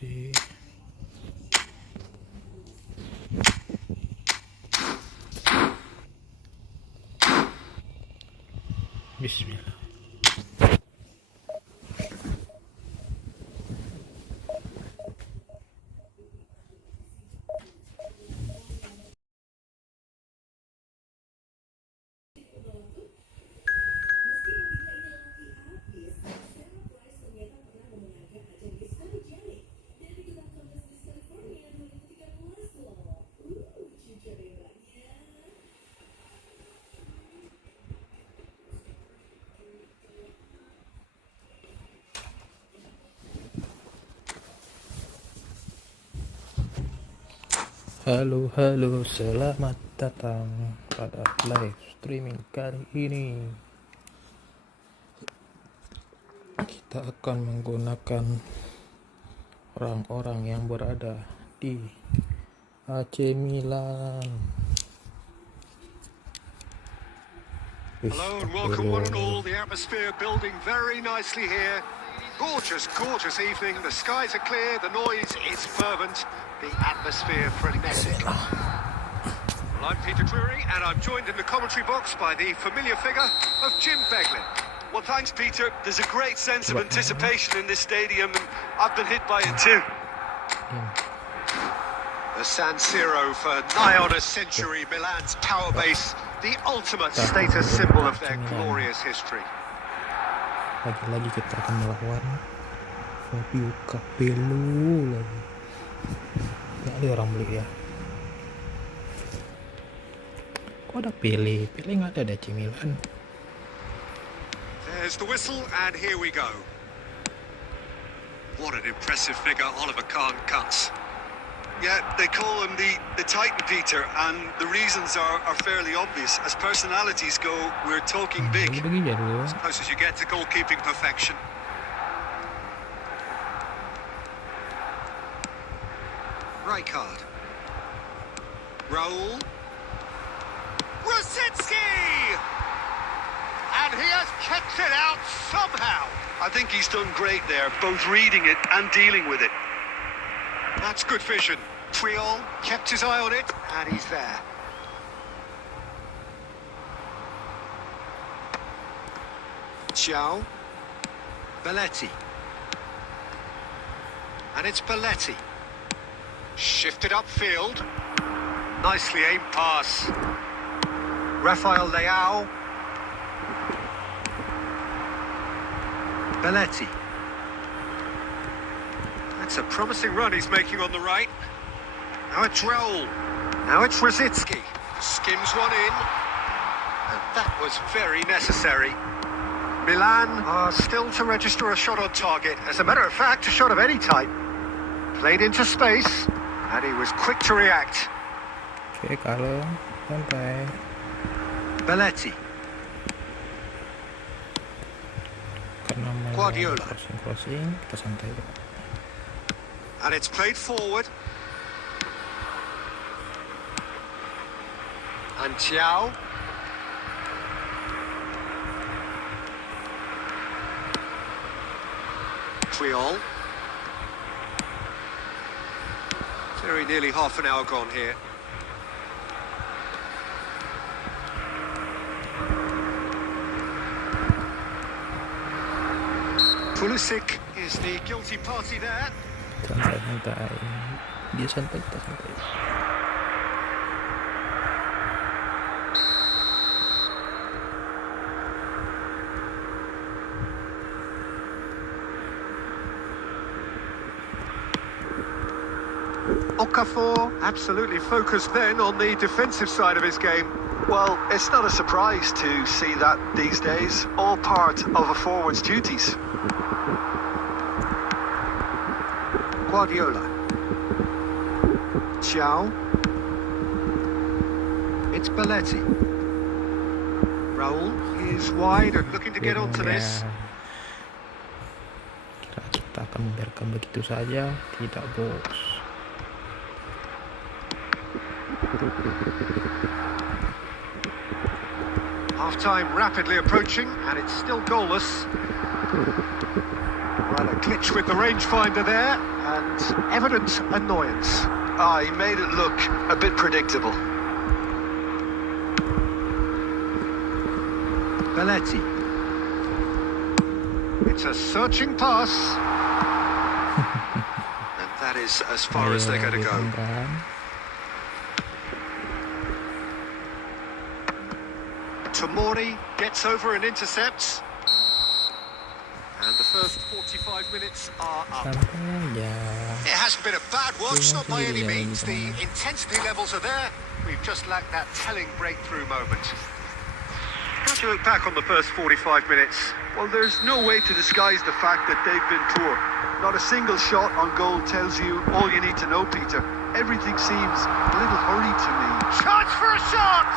sih. Bismillah. Halo, selamat datang pada live streaming kali ini. Kita akan menggunakan orang-orang yang berada di AC Milan. Hello and welcome one and all. The atmosphere building very nicely here. Gorgeous evening. The skies are clear, the noise is fervent, the atmosphere frenetic. Well, I'm Peter Drury and I'm joined in the commentary box by the familiar figure of Jim Beglin. Well, thanks, Peter. There's a great sense of anticipation in this stadium and I've been hit by it too. The San Siro for nigh on a century, Milan's power base, the ultimate status symbol of their glorious history. Lagi-lagi kita akan melawan Fabio Capello lagi. Ya, ada orang beli ya. Kok ada Pele nggak ada AC Milan. There's the whistle and here we go. What an impressive figure Oliver Kahn cuts. Yeah, they call him the Titan, Peter, and the reasons are fairly obvious. As personalities go, we're talking big. As close as you get to goalkeeping perfection. Rijkaard. Raul. Rosicki! And he has kept it out somehow. I think he's done great there, both reading it and dealing with it. That's good vision. Triol kept his eye on it, and he's there. Ciao. Belletti. And it's Belletti. Shifted upfield. Nicely aimed pass. Rafael Leao. Belletti. That's a promising run he's making on the right. Now it's Raul. Now it's Rosicki. Skims one in. And that was very necessary. Milan are still to register a shot on target. As a matter of fact, a shot of any type. Played into space. And he was quick to react. Oke, kalau santai. Belletti. Karena mau Guardiola. crossing, kita santai. And it's played forward. And Ciao. Triol. Very nearly half an hour gone here. Pulisic is the guilty party there. Santai. Dia santai, kita santai. Okafor absolutely focused then on the defensive side of his game. Well, it's not a surprise to see that these days, all part of a forward's duties. Guardiola. Ciao. It's Belletti. Raul is wide and looking to get onto this. Kira kita akan membiarkan begitu saja? Tidak, bos. Half-time rapidly approaching and it's still goalless. Rather glitch with the rangefinder there, and evident annoyance. He made it look a bit predictable. Belletti. It's a searching pass. And that is as far as they're going to go. Tomori gets over and intercepts. And the first 45 minutes are up. It hasn't been a bad watch, not by any means. The intensity levels are there. We've just lacked that telling breakthrough moment. How do you look back on the first 45 minutes? Well, there's no way to disguise the fact that they've been poor. Not a single shot on goal tells you all you need to know, Peter. Everything seems a little hurried to me. Chance for a shot!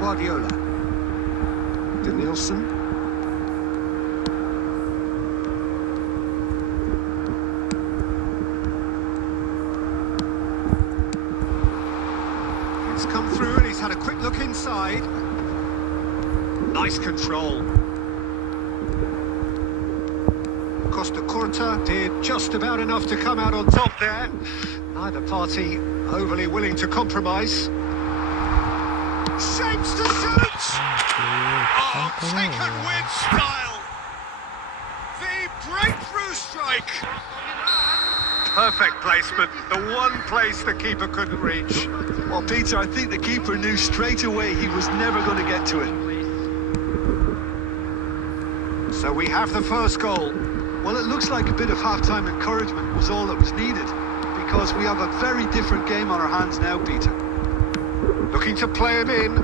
Guardiola. Denilson. It's come through and he's had a quick look inside. Nice control. Costa Curta did just about enough to come out on top there. Neither party overly willing to compromise. Shapes to shoot! Oh, taken with style! The breakthrough strike! Perfect placement, the one place the keeper couldn't reach. Well, Peter, I think the keeper knew straight away he was never going to get to it. So we have the first goal. Well, it looks like a bit of half-time encouragement was all that was needed, because we have a very different game on our hands now, Peter. Looking to play him in.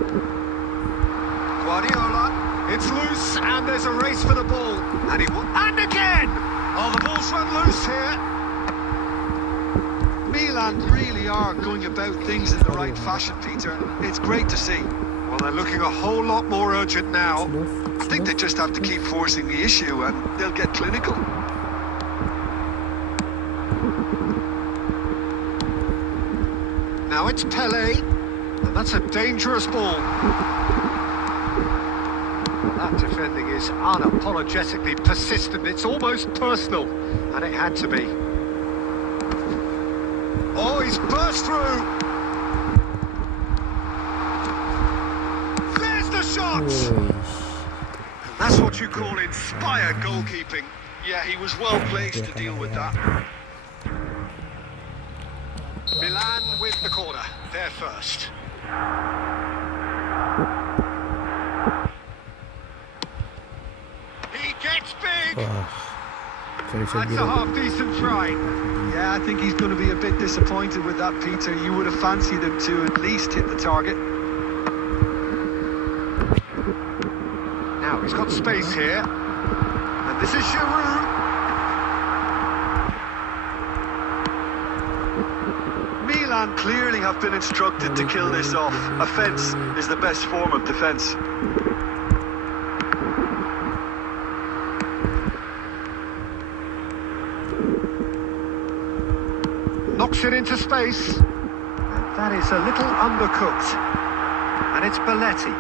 Guardiola. It's loose, and there's a race for the ball. And and again! Oh, the ball's run loose here. Milan really are going about things in the right fashion, Peter. It's great to see. Well, they're looking a whole lot more urgent now. I think they just have to keep forcing the issue, and they'll get clinical. Now it's Pele. And that's a dangerous ball. That defending is unapologetically persistent. It's almost personal. And it had to be. Oh, he's burst through. There's the shot. And that's what you call inspired goalkeeping. Yeah, he was well placed to deal with that. Milan with the corner. They're first. He gets big. That's a half-decent try. Yeah, I think he's going to be a bit disappointed with that, Peter. You would have fancied him to at least hit the target. Now he's got space here. And this is Giroud. Milan clearly have been instructed to kill this off. Offence is the best form of defence. Knocks it into space. And that is a little undercooked. And it's Belletti.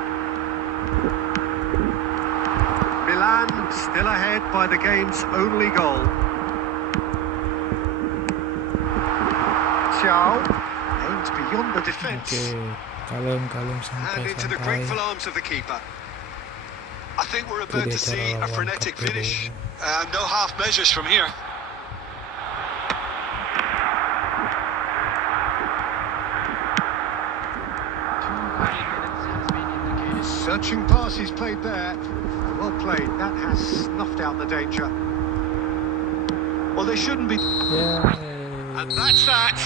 Milan still ahead by the game's only goal. Ciao. Aims beyond the defence. And into the grateful arms of the keeper. I think we're about to see a frenetic finish. No half measures from here. Searching pass he's played there. Well played. That has snuffed out the danger. Well, they shouldn't be. And that's that.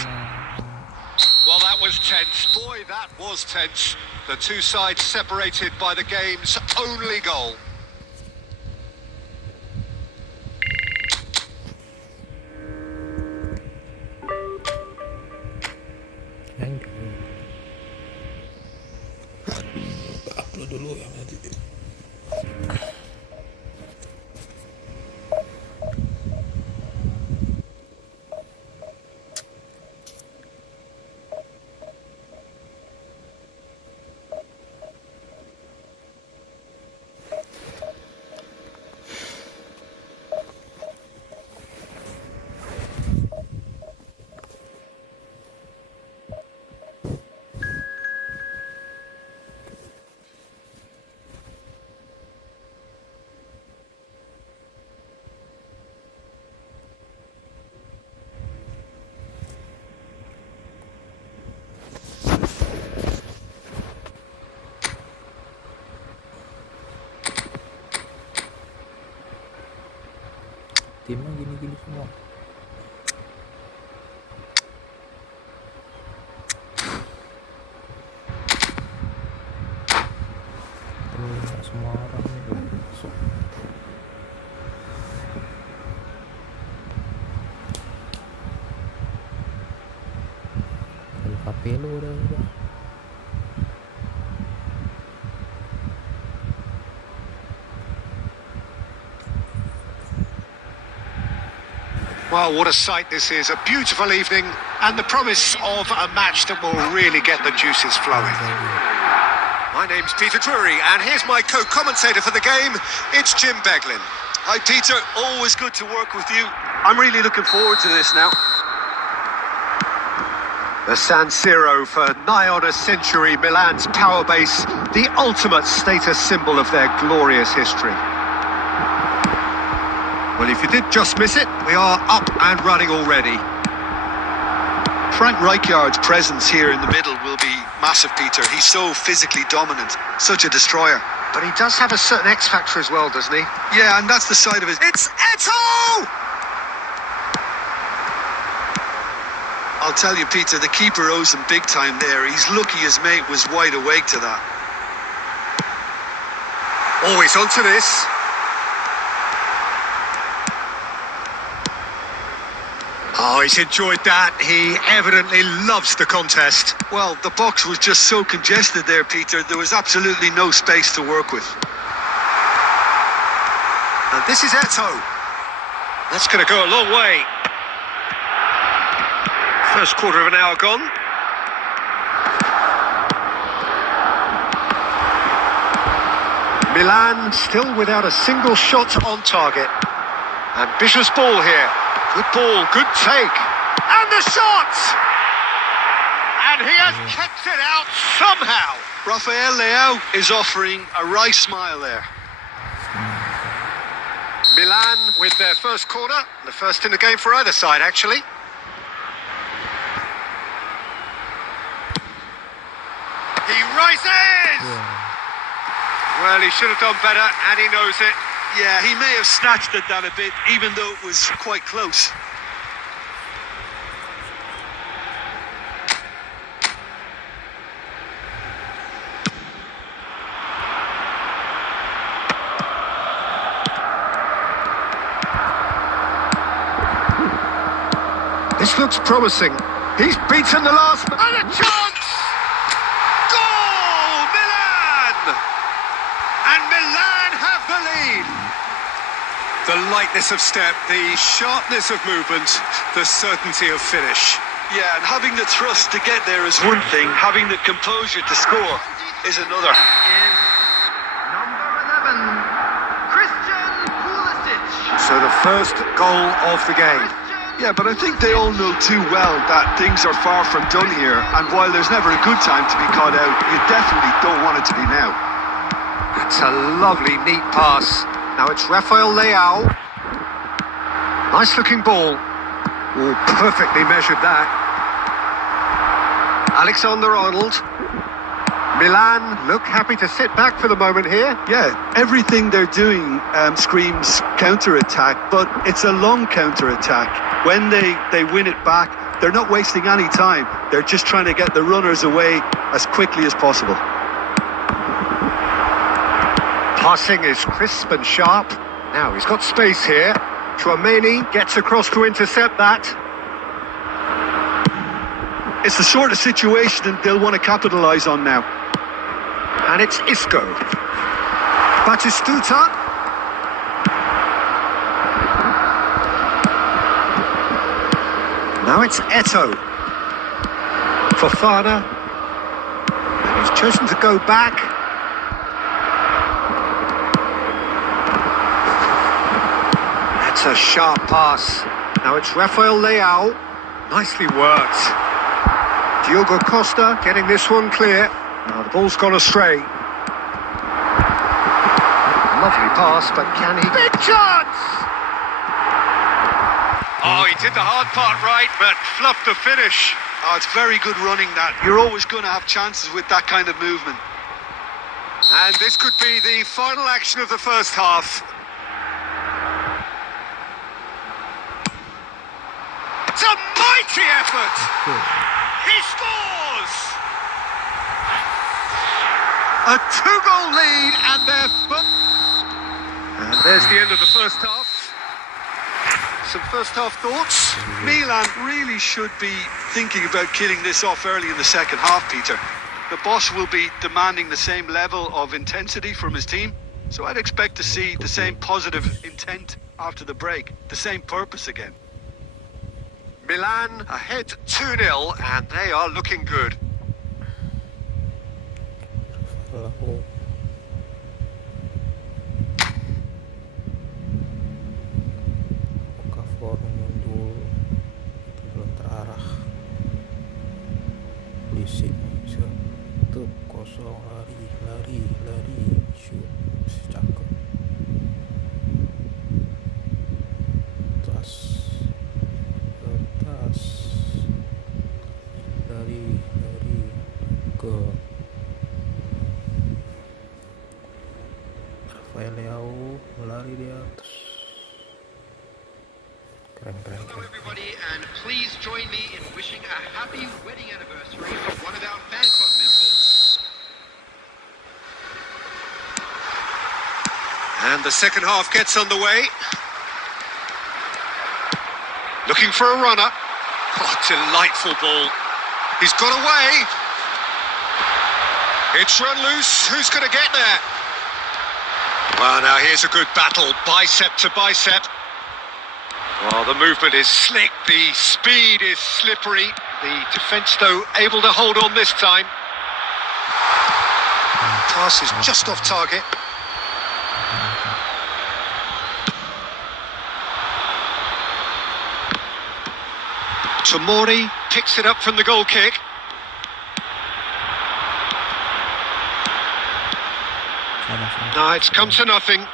Well, that was tense. Boy, that was tense. The two sides separated by the game's only goal. Upload dulu ya nanti. Timnya gini-gini semua. Nggak semua orang itu masuk. Kalau Capello udah. Well, what a sight this is. A beautiful evening and the promise of a match that will really get the juices flowing. My name's Peter Drury, and here's my co-commentator for the game. It's Jim Beglin. Hi, Peter. Always good to work with you. I'm really looking forward to this now. The San Siro, for nigh on a century, Milan's power base, the ultimate status symbol of their glorious history. Well, if you did just miss it, we are up and running already. Frank Rijkaard's presence here in the middle will be massive, Peter. He's so physically dominant, such a destroyer. But he does have a certain X factor as well, doesn't he? Yeah, and that's the side of his... It's Eto'o! I'll tell you, Peter, the keeper owes him big time there. He's lucky his mate was wide awake to that. Always onto this. Oh, he's enjoyed that. He evidently loves the contest. Well, the box was just so congested there, Peter. There was absolutely no space to work with. And this is Eto'o. That's going to go a long way. First quarter of an hour gone. Milan still without a single shot on target. Ambitious ball here. Good ball, good take. And the shot! And he has kept it out somehow. Rafael Leao is offering a wry smile there. Milan with their first corner. The first in the game for either side, actually. He rises! Yeah. Well, he should have done better, and he knows it. Yeah, he may have snatched at that a bit, even though it was quite close. This looks promising. He's beaten the last man. And a chance! Goal! Milan! And Milan have the lead. The lightness of step, the sharpness of movement, the certainty of finish. Yeah, and having the thrust to get there is one thing, having the composure to score is another. Is number 11, Christian Pulisic. So the first goal of the game. Yeah, but I think they all know too well that things are far from done here, and while there's never a good time to be caught out, you definitely don't want it to be now. That's a lovely, neat pass. Now it's Rafael Leao. Nice looking ball. Oh, perfectly measured that. Alexander-Arnold. Milan look happy to sit back for the moment here. Yeah, everything they're doing screams counter-attack, but it's a long counter-attack. When they win it back, they're not wasting any time. They're just trying to get the runners away as quickly as possible. Passing is crisp and sharp. Now he's got space here. Chouameni gets across to intercept that. It's the sort of situation they'll want to capitalise on now. And it's Isco. Batistuta. Now it's Eto'o. Fofana. And he's chosen to go back. That's a sharp pass. Now it's Rafael Leao. Nicely worked. Diogo Costa getting this one clear. Now the ball's gone astray. Lovely pass, but can he... Big chance! Oh, he did the hard part right, but fluffed the finish. Oh, it's very good running that. You're always going to have chances with that kind of movement. And this could be the final action of the first half. Mighty effort! He scores! A 2-goal lead and and there's the end of the first half. Some first half thoughts? Milan really should be thinking about killing this off early in the second half, Peter. The boss will be demanding the same level of intensity from his team, so I'd expect to see the same positive intent after the break, the same purpose again. Milan ahead 2-0 and they are looking good. Okafor menyundul, belum terarah. Polisi satu kosong, lari, shoot, cakep. Atas, lari ke Rafael Leao, lari di atas. Keren. Hello everybody, and please join me in wishing a happy wedding anniversary to one of our fan club members. And the second half gets underway. Looking for a runner. Oh, delightful ball. He's got away. It's run loose. Who's going to get there? Well, now here's a good battle, bicep to bicep. Well, the movement is slick, the speed is slippery. The defence, though, able to hold on this time. Pass is just off target. Tomori picks it up from the goal kick. No, it's come to nothing.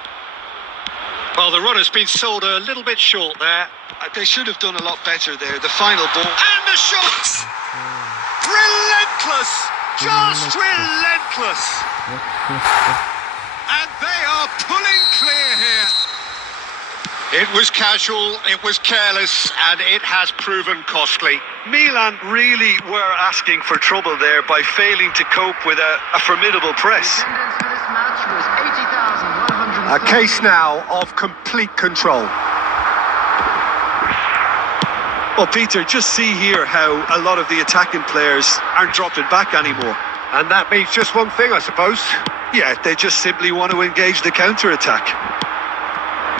Well, the runner's been sold a little bit short there. They should have done a lot better there. The final ball. And the shot! Relentless! Just relentless! And they are pulling clear here. It was casual, it was careless, and it has proven costly. Milan really were asking for trouble there by failing to cope with a formidable press. Attendance for this match was A 80,130. case now of complete control. Well, Peter, just see here how a lot of the attacking players aren't dropping back anymore. And that means just one thing, I suppose. Yeah, they just simply want to engage the counter-attack.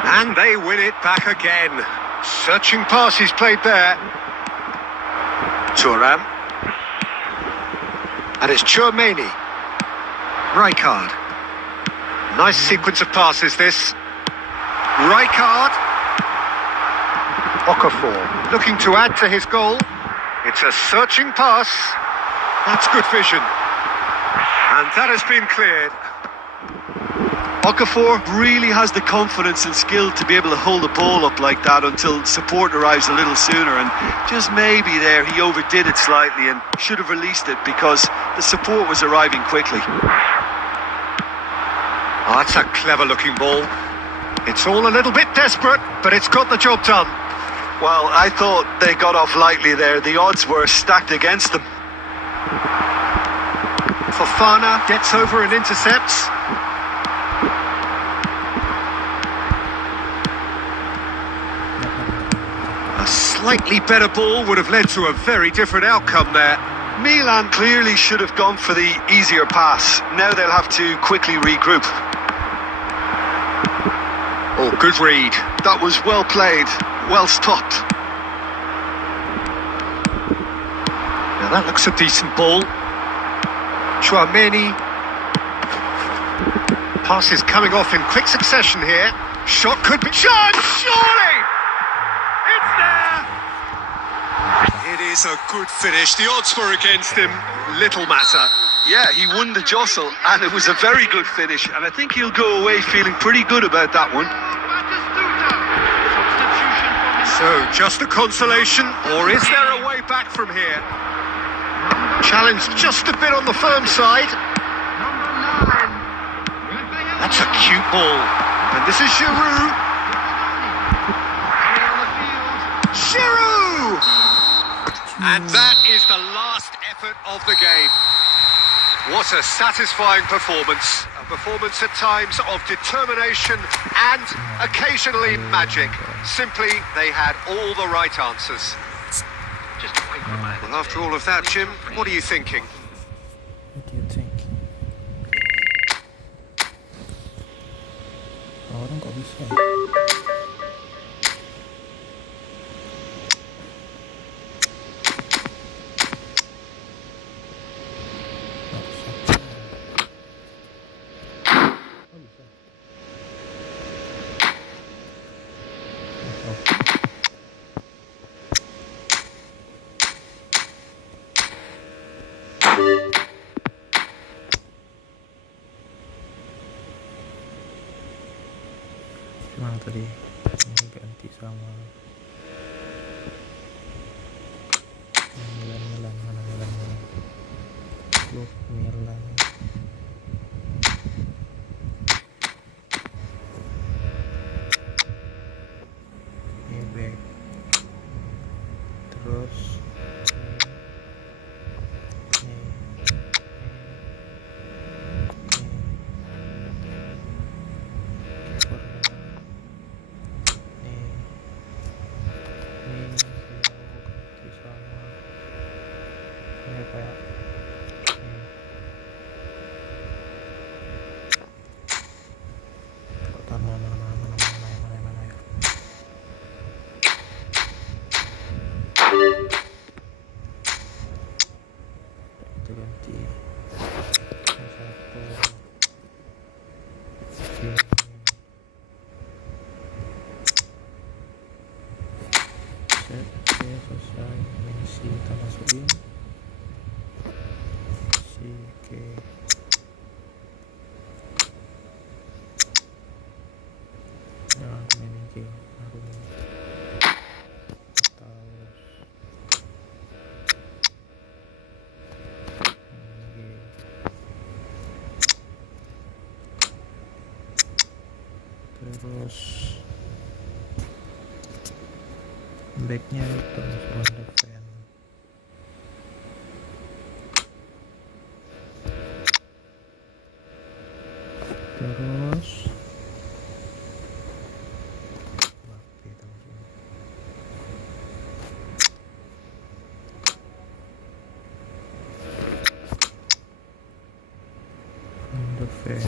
And they win it back again. Searching passes played there. Thuram. And it's Tchouaméni. Rijkaard. Nice sequence of passes, this. Rijkaard. Okafor looking to add to his goal. It's a searching pass. That's good vision. And that has been cleared. Okafor really has the confidence and skill to be able to hold the ball up like that until support arrives a little sooner, and just maybe there he overdid it slightly and should have released it because the support was arriving quickly. Oh, that's a clever looking ball. It's all a little bit desperate, but it's got the job done. Well, I thought they got off lightly there. The odds were stacked against them. Fofana gets over and intercepts. A slightly better ball would have led to a very different outcome there. Milan clearly should have gone for the easier pass. Now they'll have to quickly regroup. Oh, good read. That was well played, well stopped. Now that looks a decent ball. Tchouaméni. Pass is coming off in quick succession here. Shot could be... Shot! Surely! It's there! It is a good finish. The odds were against him. Little matter. Yeah, he won the jostle, and it was a very good finish, and I think he'll go away feeling pretty good about that one. So, just a consolation, or is there a way back from here? Challenge just a bit on the firm side. That's a cute ball. And this is Giroud. Giroud! And that is the last effort of the game. What a satisfying performance. A performance at times of determination and occasionally magic. Simply, they had all the right answers. Just wait for my... Well, after all of that, Jim, what are you thinking? What do you think? Orang kok bisa ya? Nggak bisa. Oh, bisa. Oh. Gimana tadi? Ini ganti sama Milan, mana Milan? Klub Milan. Ini back. Terus kayak mana ya. Itu ganti satu sini. Selesai misi kita masukin oke. Nah, ini aja harus terus backnya itu on the fan. Terus on the fan.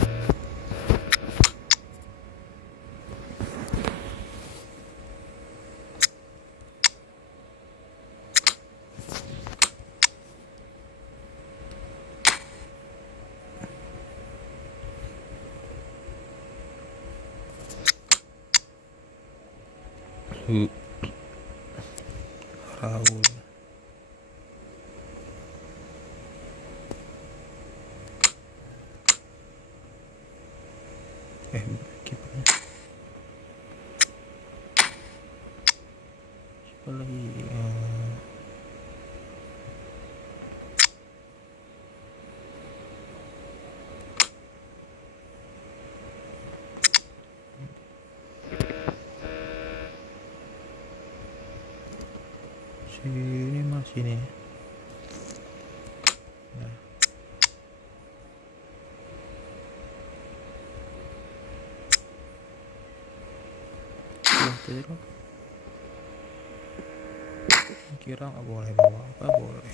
Raul kipernya siapa lagi? Ini masih nih. Nah. Kira nggak boleh bawa apa boleh.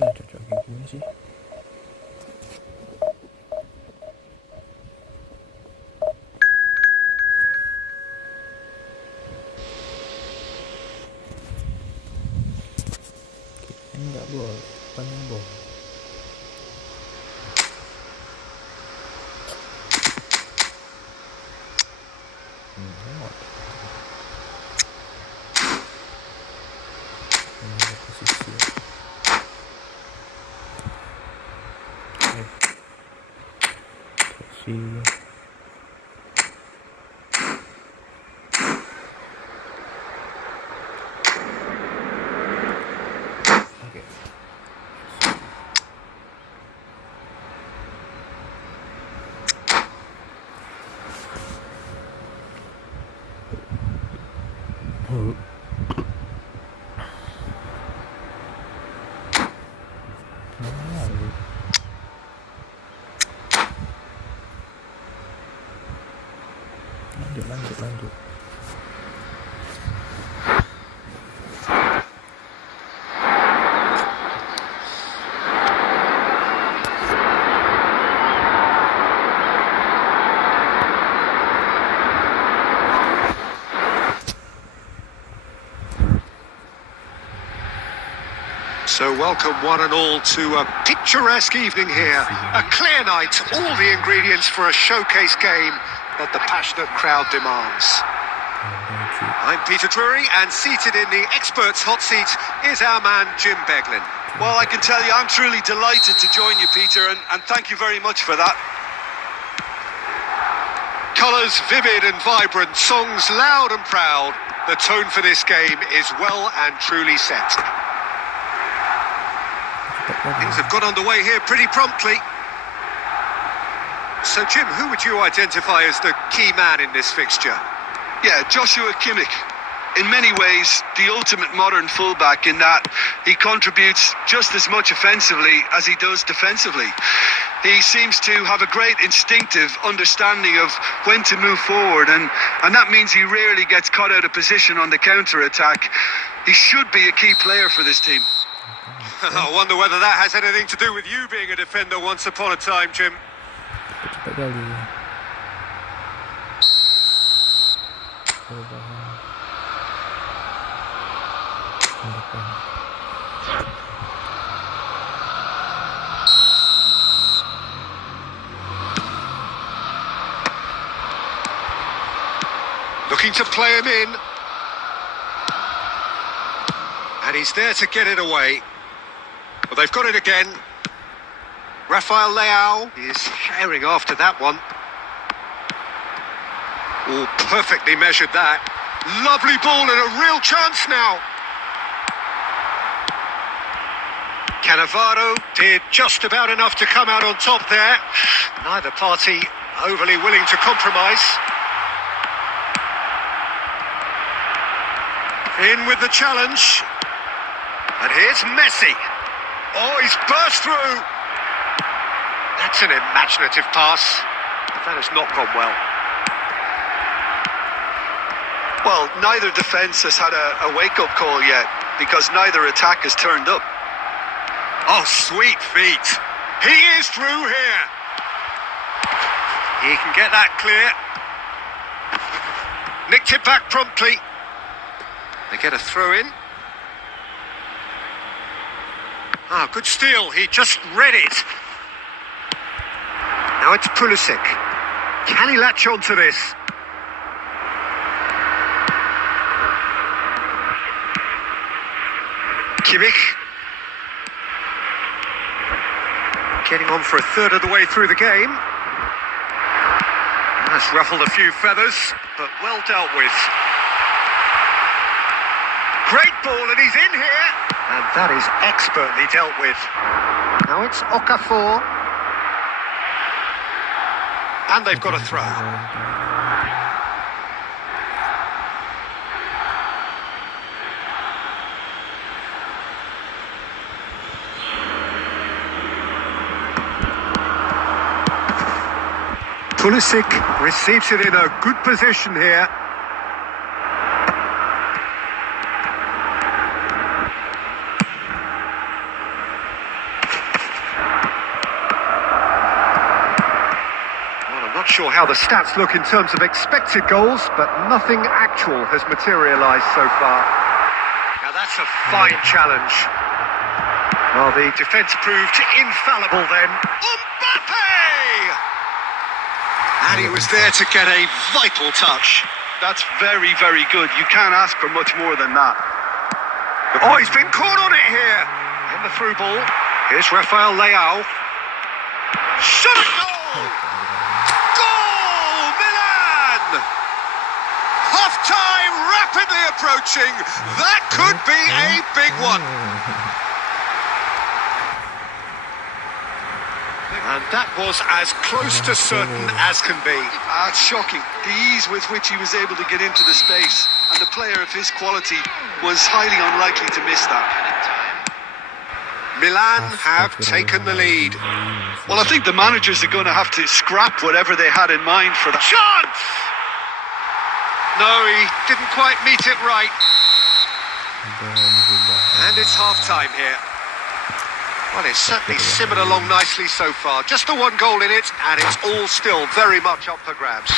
Nggak cocok kayak gini sih. Nggak boleh, paling boleh. Ini posisi ya. Posisi Lanjut. So welcome one and all to a picturesque evening here. A clear night, all the ingredients for a showcase game that the passionate crowd demands. I'm Peter Drury, and seated in the experts' hot seat is our man Jim Beglin. Well, I can tell you I'm truly delighted to join you, Peter, and thank you very much for that. Colours vivid and vibrant, songs loud and proud. The tone for this game is well and truly set. Things have got underway here pretty promptly. So, Jim, who would you identify as the key man in this fixture? Yeah, Joshua Kimmich. In many ways, the ultimate modern fullback in that he contributes just as much offensively as he does defensively. He seems to have a great instinctive understanding of when to move forward, and that means he rarely gets caught out of position on the counter-attack. He should be a key player for this team. I wonder whether that has anything to do with you being a defender once upon a time, Jim. Cepat kali. Looking to play him in. And he's there to get it away. Well, they've got it again. Rafael Leao is sharing after that one. Oh, perfectly measured that. Lovely ball and a real chance now. Cannavaro did just about enough to come out on top there. Neither party overly willing to compromise. In with the challenge. And here's Messi. Oh, he's burst through. That's an imaginative pass. That has not gone well. Well, neither defence has had a wake-up call yet, because neither attack has turned up. Oh, sweet feet. He is through here. He can get that clear. Nicked it back promptly. They get a throw in. Ah, good steal. He just read it. Now it's Pulisic. Can he latch on to this? Kimmich. Getting on for a third of the way through the game. That's ruffled a few feathers, but well dealt with. Great ball, and he's in here. And that is expertly dealt with. Now it's Okafor. And they've got a throw. Pulisic receives it in a good position here. Not sure how the stats look in terms of expected goals, but nothing actual has materialised so far. Now that's a fine challenge. Well, the defence proved infallible then. Mbappe! And he was there to get a vital touch. That's very, very good. You can't ask for much more than that. Oh, he's been caught on it here. And the through ball. Here's Rafael Leao. Shot a goal! Half-time rapidly approaching. That could be a big one. They've And that was as close to certain as can be. It's shocking. The ease with which he was able to get into the space, and a player of his quality was highly unlikely to miss that. Milan have taken the lead. Well, I think the managers are going to have to scrap whatever they had in mind for that. Chance! No, he didn't quite meet it right. And it's half-time here. Well, it's certainly simmered along nicely so far. Just the one goal in it, and it's all still very much up for grabs.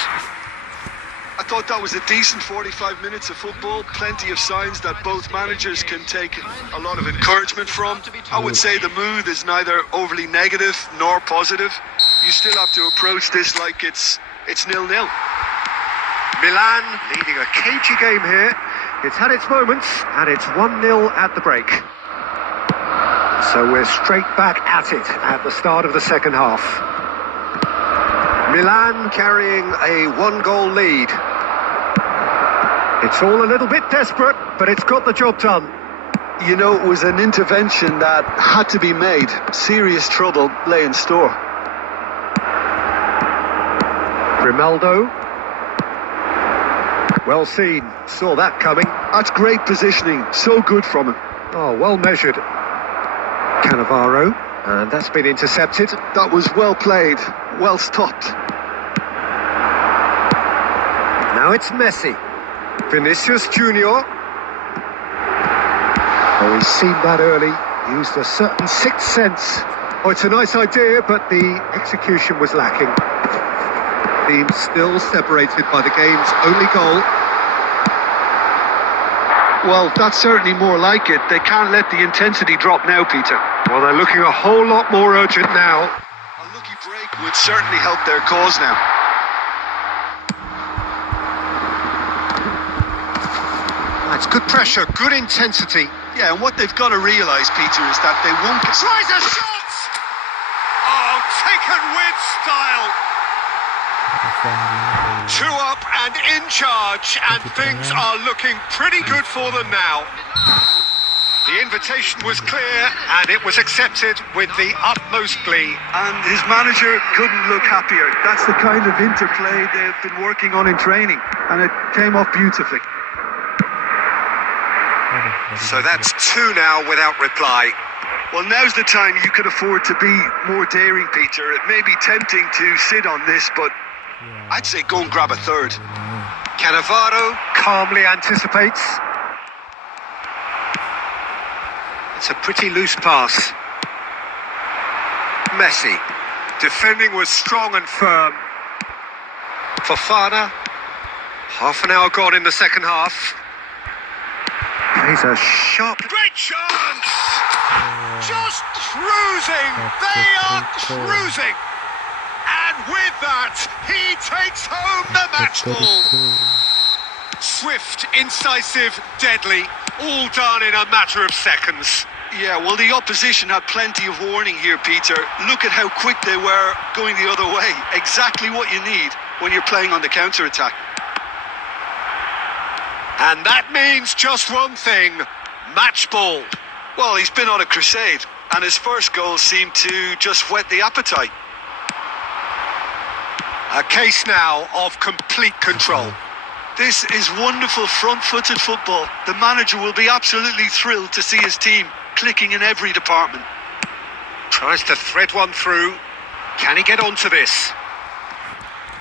I thought that was a decent 45 minutes of football. Plenty of signs that both managers can take a lot of encouragement from. I would say the mood is neither overly negative nor positive. You still have to approach this like it's 0-0. Milan leading a cagey game here. It's had its moments, and it's 1-0 at the break. So we're straight back at it at the start of the second half. Milan carrying a one-goal lead. It's all a little bit desperate, but it's got the job done. You know, it was an intervention that had to be made. Serious trouble lay in store. Grimaldo. Well seen. Saw that coming. That's great positioning. So good from him. Oh, well measured. Cannavaro. And that's been intercepted. That was well played. Well stopped. Now it's Messi. Vinicius Junior. Oh, he's seen that early. Used a certain sixth sense. Oh, it's a nice idea, but the execution was lacking. Team still separated by the game's only goal. Well, that's certainly more like it. They can't let the intensity drop now, Peter. Well, they're looking a whole lot more urgent now. A lucky break would certainly help their cause now. That's good pressure, good intensity. Yeah, and what they've got to realise, Peter, is that they won't get... Tries a shot! Oh, taken with style. 2 up and in charge, and things are looking pretty good for them now. The invitation was clear, and it was accepted with the utmost glee. And his manager couldn't look happier. That's the kind of interplay they've been working on in training, and it came off beautifully. So that's 2 now without reply. Well, now's the time you could afford to be more daring, Peter. It may be tempting to sit on this, but I'd say go and grab a third. Cannavaro calmly anticipates. It's a pretty loose pass. Messi. Defending was strong and firm. Fofana. Half an hour gone in the second half. He's a shot. Great chance! Just cruising! They are cruising! And with that, he takes home the match ball. Swift, incisive, deadly, all done in a matter of seconds. Yeah, well, the opposition had plenty of warning here, Peter. Look at how quick they were going the other way. Exactly what you need when you're playing on the counter-attack. And that means just one thing, match ball. Well, he's been on a crusade, and his first goal seemed to just whet the appetite. A case now of complete control. This is wonderful front-footed football. The manager will be absolutely thrilled to see his team clicking in every department. Tries to thread one through. Can he get onto this?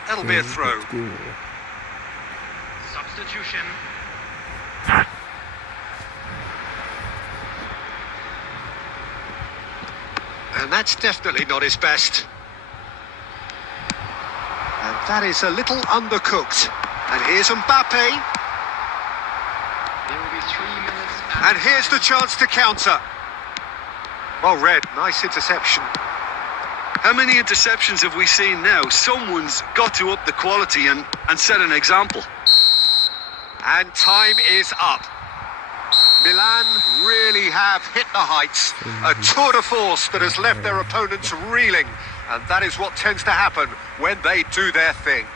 That'll be a throw. Substitution. And that's definitely not his best. And that is a little undercooked. And here's Mbappe. There will be 3 minutes. And here's the chance to counter. Well read, nice interception. How many interceptions have we seen now? Someone's got to up the quality and set an example. And time is up. Milan really have hit the heights. A tour de force that has left their opponents reeling. And that is what tends to happen when they do their thing.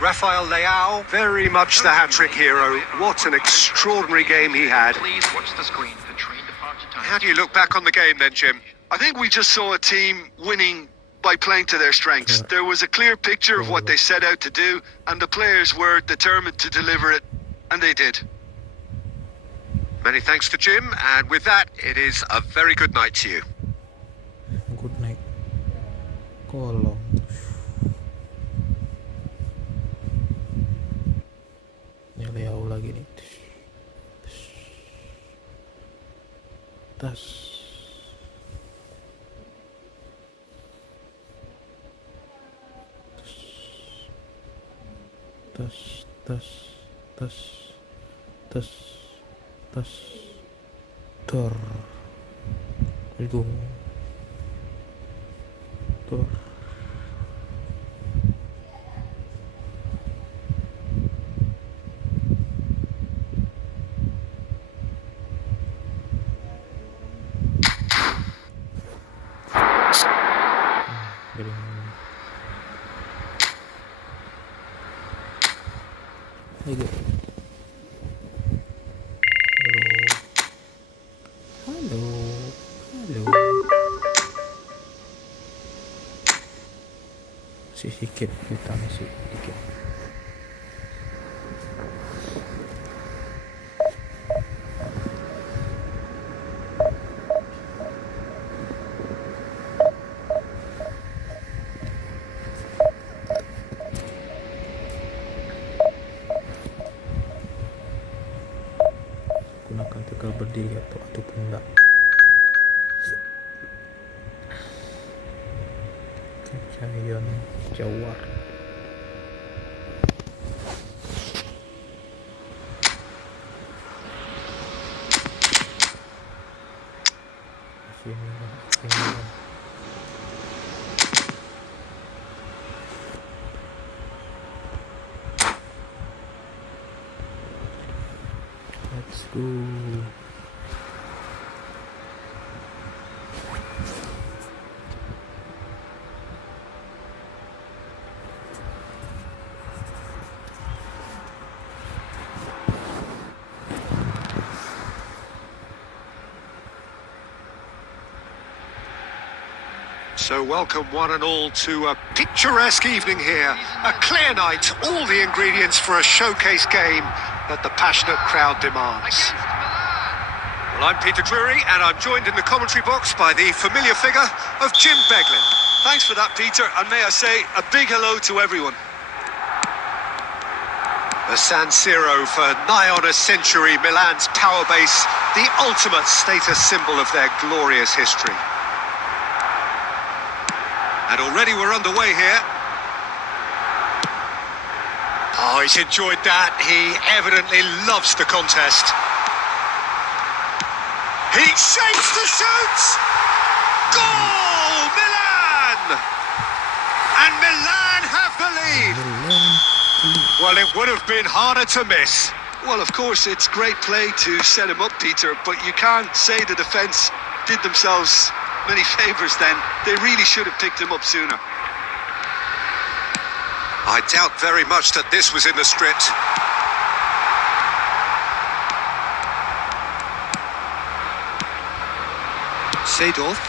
Rafael Leao, very much the hat-trick hero. What an extraordinary game he had. Please watch the screen for train departure time. How do you look back on the game then, Jim? I think we just saw a team winning by playing to their strengths. There was a clear picture of what they set out to do, and the players were determined to deliver it, and they did. Many thanks to Jim, and with that, it is a very good night to you. Good night. Kolong. Nyeleau lagi nih. Tas. Tas. Tas. Tas. Tas. Tas. Tor. Itu. Tor. Halo. Halo. Halo. Masih sedikit, kita masih sedikit. Gunakan tegal berdiri ataupun enggak. Cayon jawar. Sini. Let's go. So welcome one and all to a picturesque evening here. A clear night, all the ingredients for a showcase game that the passionate crowd demands. Against Milan. Well, I'm Peter Drury, and I'm joined in the commentary box by the familiar figure of Jim Beglin. Thanks for that, Peter, and may I say a big hello to everyone. The San Siro for nigh on a century, Milan's power base, the ultimate status symbol of their glorious history. And already we're underway here. Oh, he's enjoyed that. He evidently loves the contest. He shapes the shoots! Goal! Milan! And Milan have the lead. Well, it would have been harder to miss. Well, of course, it's great play to set him up, Peter, but you can't say the defence did themselves many favours then. They really should have picked him up sooner. I doubt very much that this was in the script. Seedorf.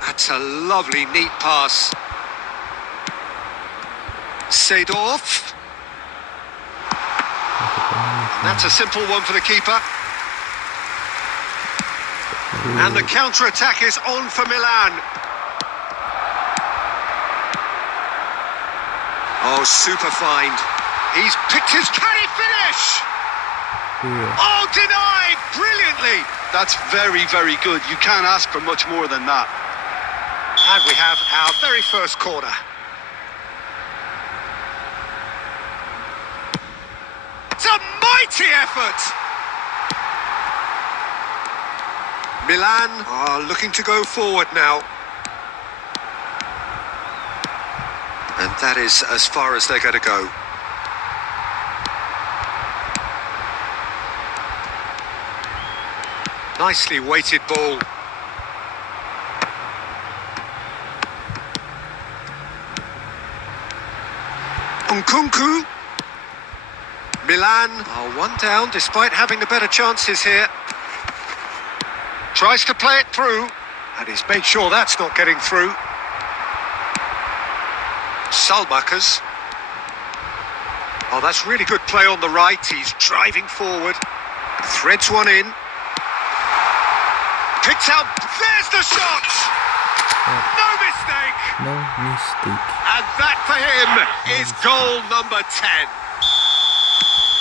That's a lovely, neat pass. Seedorf. That's a simple one for the keeper. And the counter-attack is on for Milan. Oh, super find. He's picked his... Can he finish? Yeah. Oh, denied! Brilliantly! That's very, very good. You can't ask for much more than that. And we have our very first corner. It's a mighty effort! Milan are looking to go forward now. And that is as far as they're going to go. Nicely weighted ball. Nkunku. Milan are one down despite having the better chances here. Tries to play it through, and he's made sure that's not getting through. Salmakers. Oh, that's really good play on the right. He's driving forward. Threads one in. Picks out. There's the shot! No mistake! No mistake. And that for him is goal number 10.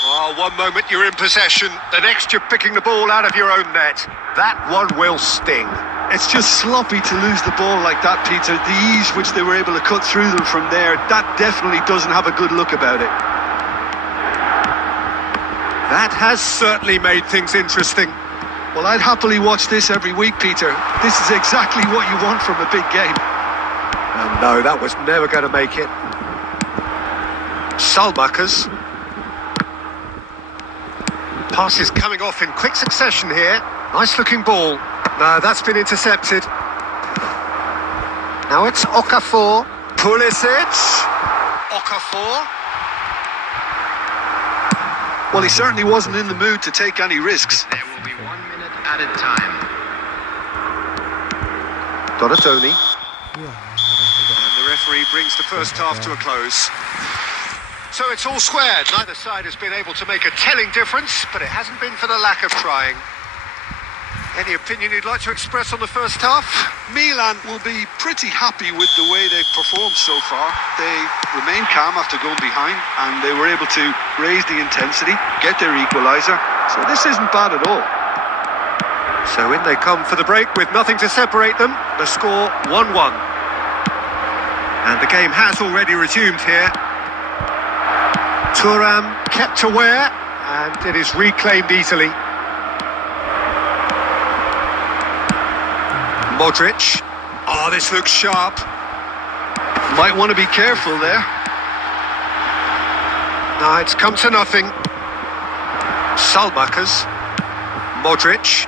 Oh, one moment you're in possession, the next you're picking the ball out of your own net. That one will sting. It's just sloppy to lose the ball like that, Peter. The ease which they were able to cut through them from there, that definitely doesn't have a good look about it. That has certainly made things interesting. Well, I'd happily watch this every week, Peter. This is exactly what you want from a big game. And no, that was never going to make it. Salmakers. Passes coming off in quick succession here. Nice looking ball. No, that's been intercepted. Now it's Okafor. Pulisic. Okafor. Well, he certainly wasn't in the mood to take any risks. There will be 1 minute added time. Donatoni. Yeah. And the referee brings the first half to a close. So it's all squared. Neither side has been able to make a telling difference, but it hasn't been for the lack of trying. Any opinion you'd like to express on the first half? Milan will be pretty happy with the way they've performed so far. They remained calm after going behind, and they were able to raise the intensity, get their equaliser. So this isn't bad at all. So in they come for the break with nothing to separate them. The score 1-1. And the game has already resumed here. Thuram kept aware, and it is reclaimed easily. Modric. Oh, this looks sharp. Might want to be careful there. No, it's come to nothing. Salmakers. Modric.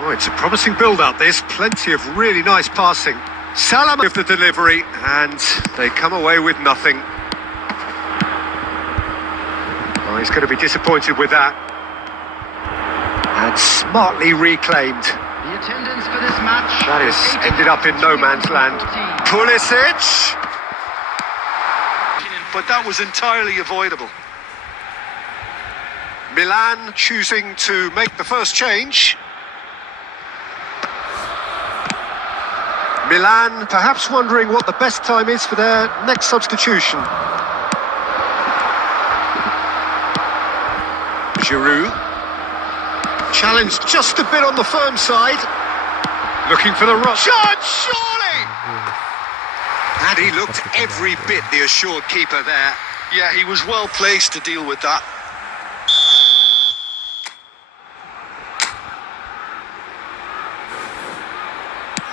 Oh, it's a promising build-up, this. Plenty of really nice passing. Salam with the delivery, and they come away with nothing. Oh, he's going to be disappointed with that. And smartly reclaimed. The attendance for this match. That is ended up in no man's land. Pulisic. But that was entirely avoidable. Milan choosing to make the first change. Milan perhaps wondering what the best time is for their next substitution. Giroud. Challenged just a bit on the firm side. Looking for the rock. Shot, surely! And he looked every bit the assured keeper there. Yeah, he was well placed to deal with that.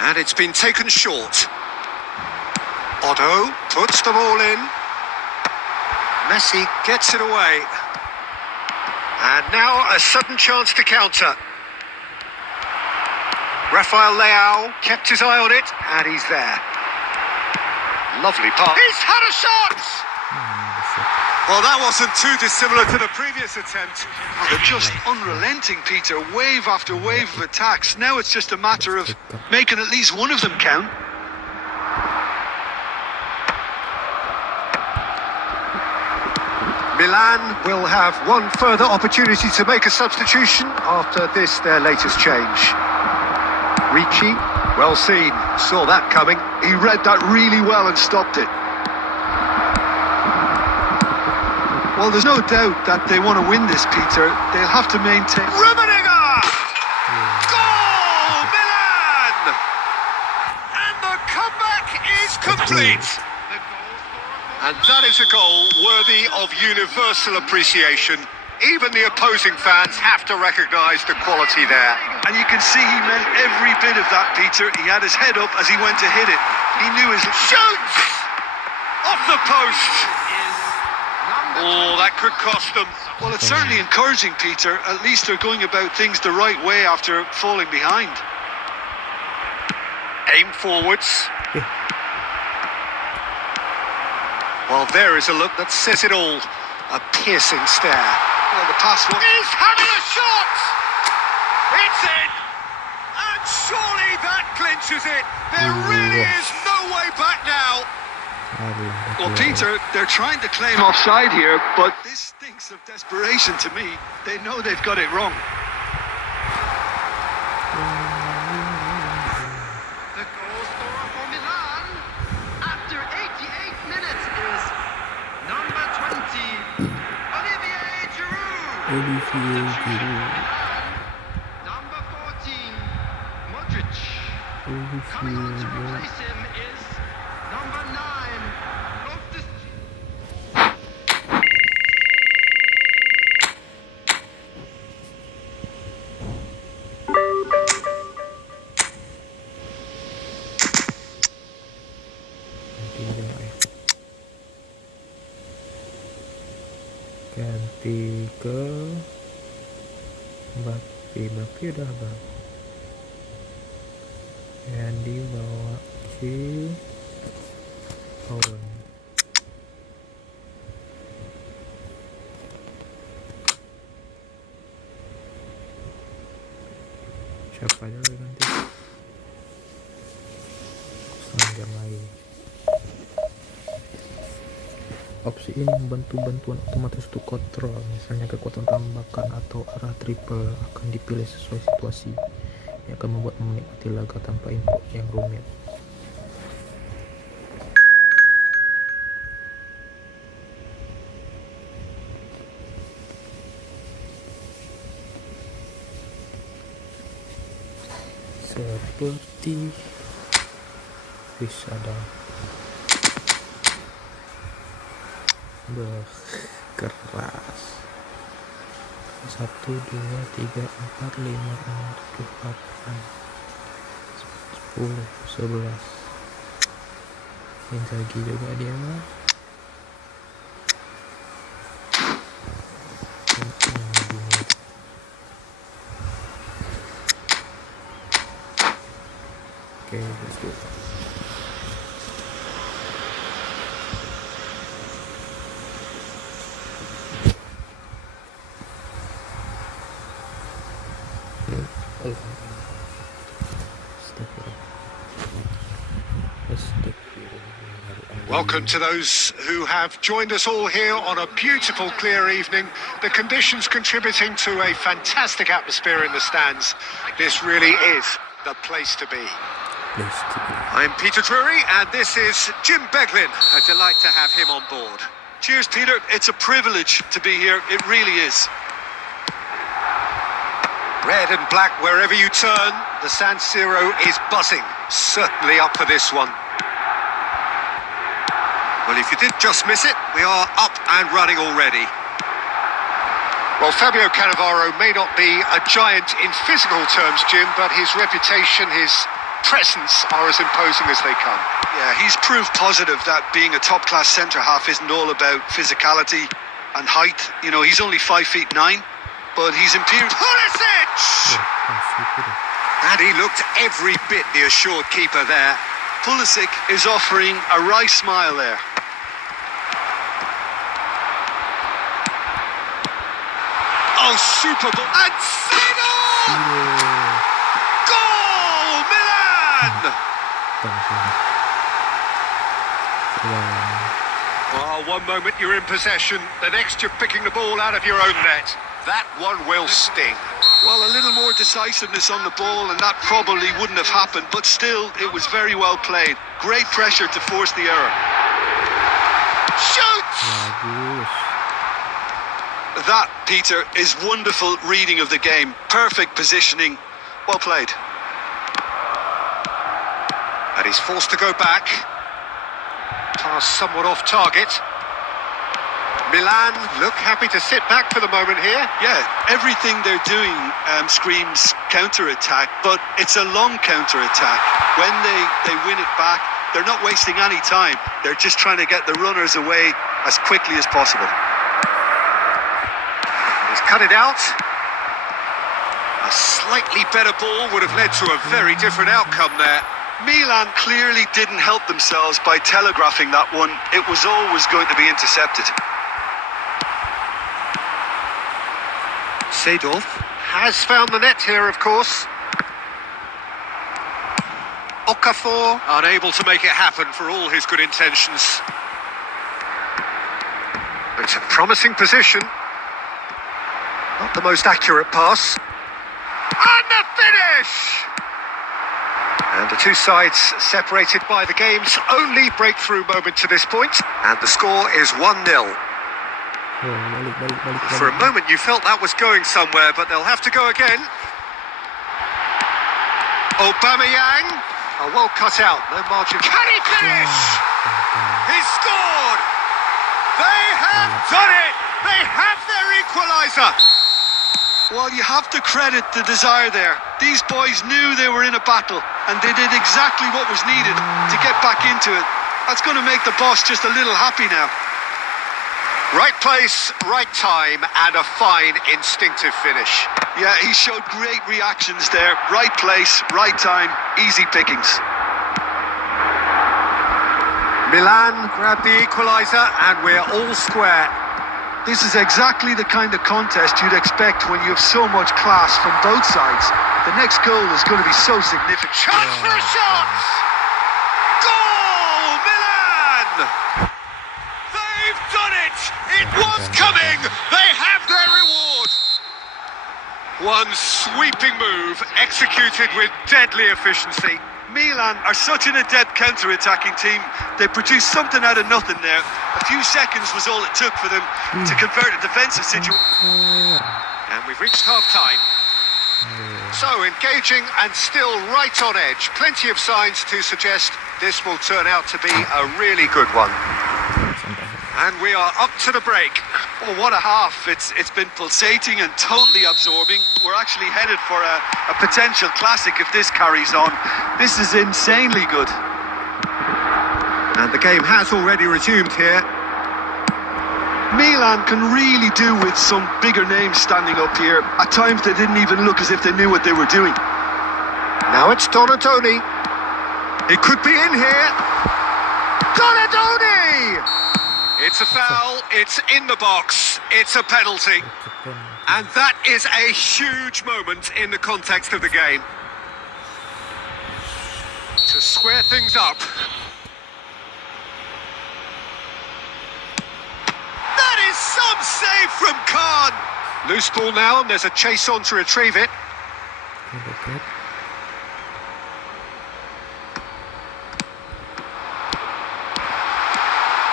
And it's been taken short. Otto puts the ball in. Messi gets it away. And now a sudden chance to counter. Rafael Leao kept his eye on it, and he's there. Lovely pass. He's had a shot! Well, that wasn't too dissimilar to the previous attempt. They're just unrelenting, Peter. Wave after wave of attacks. Now it's just a matter of making at least one of them count. Milan will have one further opportunity to make a substitution after this, their latest change. Ricci, well seen, saw that coming. He read that really well and stopped it. Well, there's no doubt that they want to win this, Peter. They'll have to maintain... Rummenigge! Goal! Milan! And the comeback is complete. And that is a goal worthy of universal appreciation. Even the opposing fans have to recognise the quality there. And you can see he meant every bit of that, Peter. He had his head up as he went to hit it. He knew his... Shoots! Off the post! Oh, that could cost them. Well, it's certainly encouraging, Peter. At least they're going about things the right way after falling behind. Aim forwards. Well, there is a look that says it all. A piercing stare. Well, the pass was... He's having a shot! It's in! clinches it. There really is no way back now. Well, Peter, they're trying to claim offside here, but this stinks of desperation to me. They know they've got it wrong. The goal scorer for Milan after 88 minutes is number 20, Olivier Giroud. Number 14, Modric. Coming on to replace him is number 9, Loftus. Ganti ke Bapi udah bang. Andy bawa si Owen. Siapa aja lagi nanti? Sanjang lagi. Opsi ini membantu bantuan otomatis untuk kontrol, misalnya kekuatan tembakan atau arah triple akan dipilih sesuai situasi, yang akan membuat menikmati laga tanpa input yang rumit. Seperti ada keras 1, 2, 3, 4, 5, 6, 7, 8, 10, 11. Inzaghi juga dia. Oke, let's go. Welcome to those who have joined us all here on a beautiful, clear evening. The conditions contributing to a fantastic atmosphere in the stands. This really is the place to be. I'm Peter Drury, and this is Jim Beglin. A delight to have him on board. Cheers, Peter. It's a privilege to be here. It really is. Red and black wherever you turn. The San Siro is buzzing. Certainly up for this one. Well, if you did just miss it, we are up and running already. Well, Fabio Cannavaro may not be a giant in physical terms, Jim, but his reputation, his presence are as imposing as they come. Yeah, he's proof positive that being a top-class centre-half isn't all about physicality and height. You know, he's only 5'9", but he's imperial. Pulisic! And he looked every bit the assured keeper there. Pulisic is offering a wry smile there. Oh, super ball. And Zeno! Goal! Milan! Oh, one moment you're in possession, the next you're picking the ball out of your own net. That one will sting. Well, a little more decisiveness on the ball and that probably wouldn't have happened, but still, it was very well played. Great pressure to force the error. Shoots! That, Peter, is wonderful reading of the game. Perfect positioning. Well played. And he's forced to go back. Pass somewhat off target. Milan look happy to sit back for the moment here. Yeah, everything they're doing screams counter-attack, but it's a long counter-attack. When they win it back, they're not wasting any time. They're just trying to get the runners away as quickly as possible. He's cut it out. A slightly better ball would have led to a very different outcome there. Milan clearly didn't help themselves by telegraphing that one. It was always going to be intercepted. Seedorf has found the net here, of course. Okafor, unable to make it happen for all his good intentions. It's a promising position. Not the most accurate pass. And the finish! And the two sides separated by the game's only breakthrough moment to this point. And the score is 1-0. For a moment you felt that was going somewhere, but they'll have to go again. Aubameyang. Oh, well cut out, no margin. Can he finish? He scored! They have done it! They have their equaliser! Well, you have to credit the desire there. These boys knew they were in a battle, and they did exactly what was needed to get back into it. That's going to make the boss just a little happy now. Right place, right time, and a fine instinctive finish. Yeah, he showed great reactions there. Right place, right time, easy pickings. Milan grabbed the equaliser, and we're all square. This is exactly the kind of contest you'd expect when you have so much class from both sides. The next goal is going to be so significant. Chance for a shot! Goal, Milan! They've done it! It was coming! They have their reward! One sweeping move, executed with deadly efficiency. Milan are such an adept counter-attacking team. They produced something out of nothing there. A few seconds was all it took for them to convert a defensive situation. And we've reached half-time. So, engaging and still right on edge. Plenty of signs to suggest this will turn out to be a really good one. And we are up to the break. Oh, what a half. It's been pulsating and totally absorbing. We're actually headed for a potential classic if this carries on. This is insanely good. And the game has already resumed here. Milan can really do with some bigger names standing up here. At times they didn't even look as if they knew what they were doing. Now it's Donadoni. It could be in here. Donadoni! It's a foul, it's in the box, it's a penalty. And that is a huge moment in the context of the game. To square things up. That is some save from Khan. Loose ball now, and there's a chase on to retrieve it.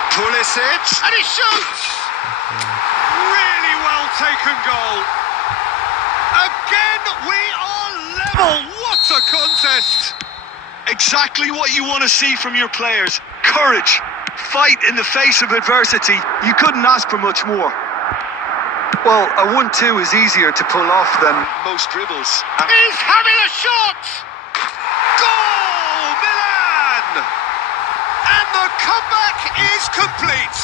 Pulisic, and he shoots! Really well taken goal. Again, we are level. What a contest! Exactly what you want to see from your players. Courage. Fight in the face of adversity. You couldn't ask for much more. Well, a 1-2 is easier to pull off than most dribbles. He's having a shot! Goal, Milan! And the comeback is complete.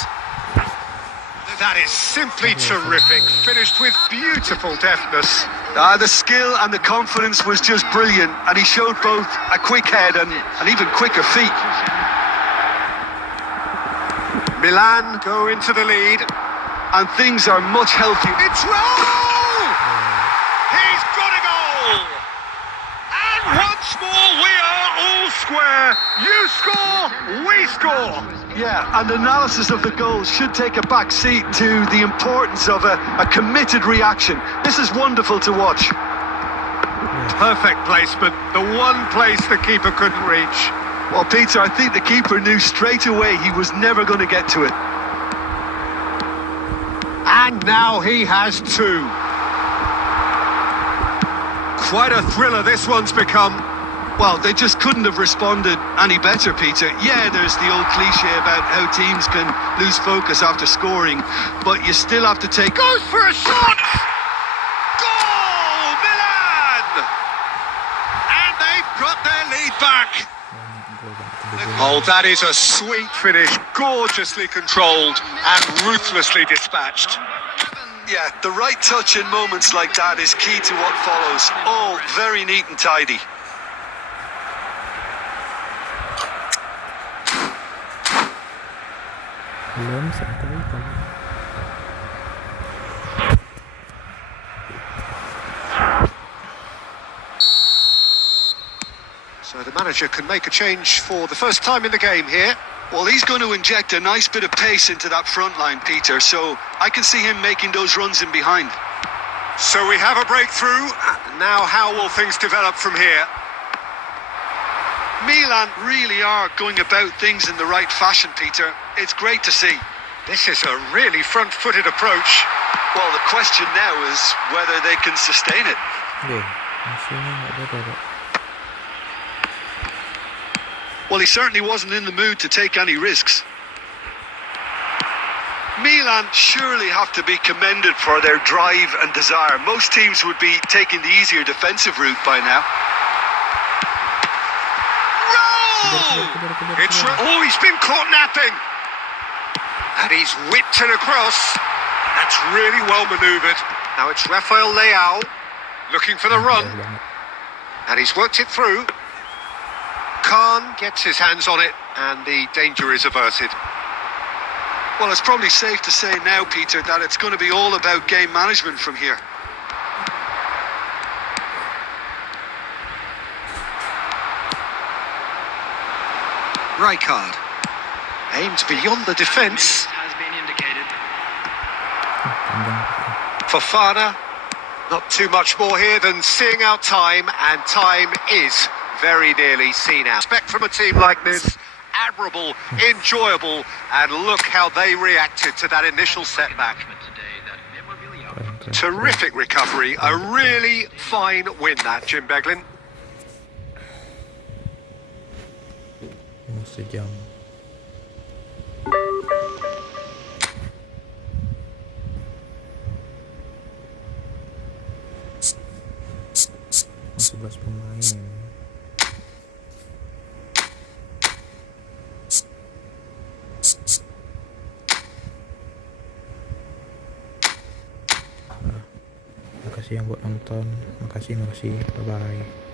That is simply terrific, finished with beautiful deftness. The skill and the confidence was just brilliant, and he showed both a quick head and even quicker feet. Milan go into the lead. And things are much healthier. It's Roll! He's got a goal! And once more we are all square. You score, we score. Yeah, and analysis of the goal should take a back seat to the importance of a committed reaction. This is wonderful to watch. Perfect placement, the one place the keeper couldn't reach. Well, Peter, I think the keeper knew straight away he was never going to get to it. And now he has two. Quite a thriller this one's become. Well, they just couldn't have responded any better, Peter. Yeah, there's the old cliche about how teams can lose focus after scoring, but you still have to take... Goes for a shot! Goal, Milan! And they've got their lead back. Oh, that is a sweet finish, gorgeously controlled and ruthlessly dispatched. Yeah, the right touch in moments like that is key to what follows. All very neat and tidy. So the manager can make a change for the first time in the game here. Well, he's going to inject a nice bit of pace into that front line, Peter, so I can see him making those runs in behind. So we have a breakthrough. Now how will things develop from here? Milan really are going about things in the right fashion, Peter. It's great to see. This is a really front-footed approach. Well, the question now is whether they can sustain it. Hasilnya nggak ada, Pak. Well, he certainly wasn't in the mood to take any risks. Milan surely have to be commended for their drive and desire. Most teams would be taking the easier defensive route by now. Oh, he's been caught napping. And he's whipped it across. That's really well manoeuvred. Now it's Rafael Leao looking for the run. And he's worked it through. Khan gets his hands on it and the danger is averted. Well, it's probably safe to say now, Peter, that it's going to be all about game management from here. Rijkaard aimed beyond the defence. Has been indicated. Fofana, not too much more here than seeing out time, and time is very nearly seen out. Expect from a team like this, admirable, enjoyable, and look how they reacted to that initial setback. Terrific recovery, a really fine win that, Jim Beglin. Sejam. Masih 11 pemain. Makasih yang buat nonton. Makasih. Bye bye.